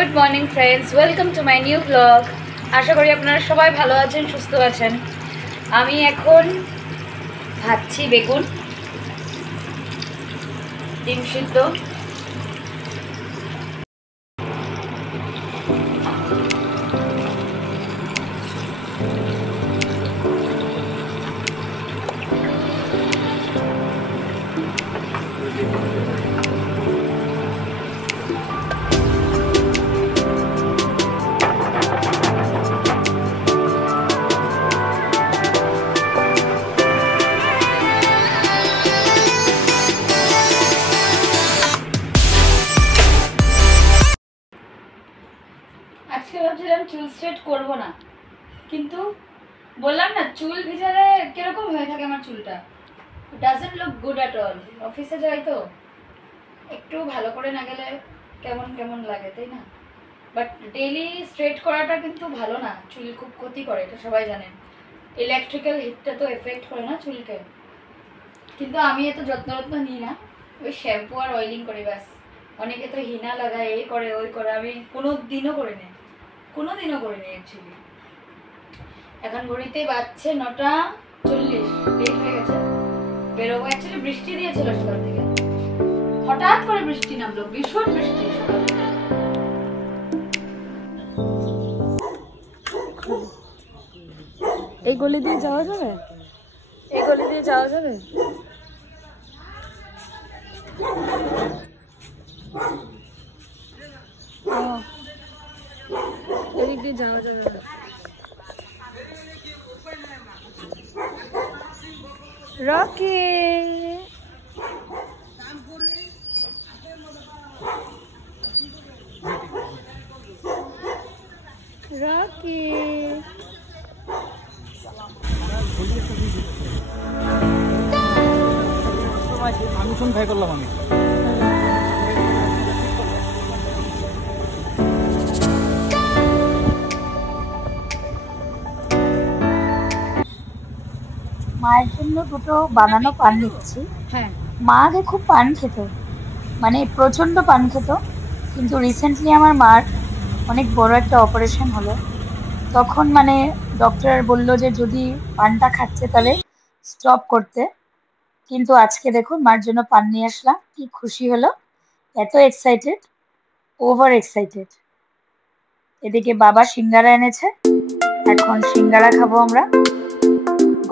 Good morning friends, welcome to my new blog. আশা করি আপনারা সবাই ভালো আছেন, সুস্থ আছেন। আমি এখন ভাজছি বেগুন, ডিম সিদ্ধ। আজকে ভাবছিলাম চুল স্ট্রেট করবো না, কিন্তু বললাম না চুল ভিজালে কিরকম হয়ে থাকে আমার চুলটা, doesn't look good at all. অফিসে যাই তো একটু ভালো করে না গেলে কেমন কেমন লাগে, তাই না? বাট ডেইলি স্ট্রেট করাটা কিন্তু ভালো না, চুল খুব ক্ষতি করে, এটা সবাই জানেন। ইলেকট্রিক্যাল হিটটা তো এফেক্ট করে না চুলকে, কিন্তু আমি এত যত্ন নিই না, ওই শ্যাম্পু আর অয়েলিং করি ব্যাস। অনেকে তো হিনা লাগায়, এই করে ওই করে, আমি কোনো দিনও করিনি অ্যাকচুয়ালি। এখন ঘড়িতে বাজছে 9:40, লেট হয়ে গেছে, বেরোবো। অ্যাকচুয়ালি বৃষ্টি দিয়েছিল সকাল থেকে, হঠাৎ করে বৃষ্টি নামলো, ভীষণ বৃষ্টি সকাল থেকে। এই গলি দিয়ে যাওয়া যাবে? এই গলি দিয়ে যাওয়া যাবে? এদিক দিয়ে যাওয়া যাবে না। রকি রকি আমি শুন খাই করলাম আমি। মায়ের জন্য দুটো বানানো পান নিচ্ছি। হ্যাঁ, মা আগে খুব পান খেত, মানে প্রচন্ড পান খেত, কিন্তু রিসেন্টলি আমার মার অনেক বড় একটা অপারেশন হলো, তখন মানে ডক্টর বললো যে যদি পানটা খাচ্ছে তাহলে স্টপ করতে। কিন্তু আজকে দেখুন মার জন্য পান নিয়ে আসলাম, কি খুশি হলো, এত এক্সাইটেড, ওভার এক্সাইটেড। এদিকে বাবা সিঙ্গারা এনেছে, এখন সিঙ্গারা খাবো আমরা,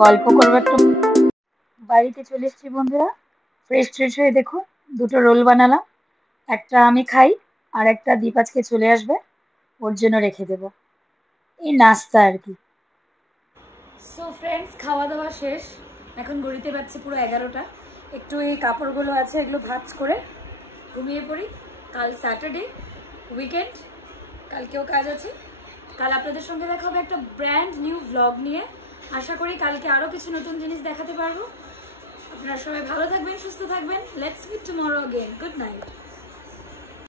গল্প করবো একটু। বাড়িতে চলে এসেছি বন্ধুরা, ফ্রেশ ট্রেশ হয়ে দেখুন দুটো রোল বানালাম, একটা আমি খাই আর একটা দীপ আজকে চলে আসবে, ওর জন্য রেখে দেবো, এই নাস্তা আর কি। সো ফ্রেন্ডস, খাওয়া দাওয়া শেষ, এখন ঘড়িতে বাজছে পুরো 11টা। একটু এই কাপড়গুলো আছে, এগুলো ভাঁজ করে ঘুমিয়ে পড়ি। কাল স্যাটারডে, উইকেন্ড, কালকেও কাজ আছে। কাল আপনাদের সঙ্গে দেখা হবে একটা ব্র্যান্ড নিউ ভ্লগ নিয়ে। আশা করি কালকে আরও কিছু নতুন জিনিস দেখাতে পারবো। আপনারা সবাই ভালো থাকবেন, সুস্থ থাকবেন। Let's meet tomorrow again. Good night.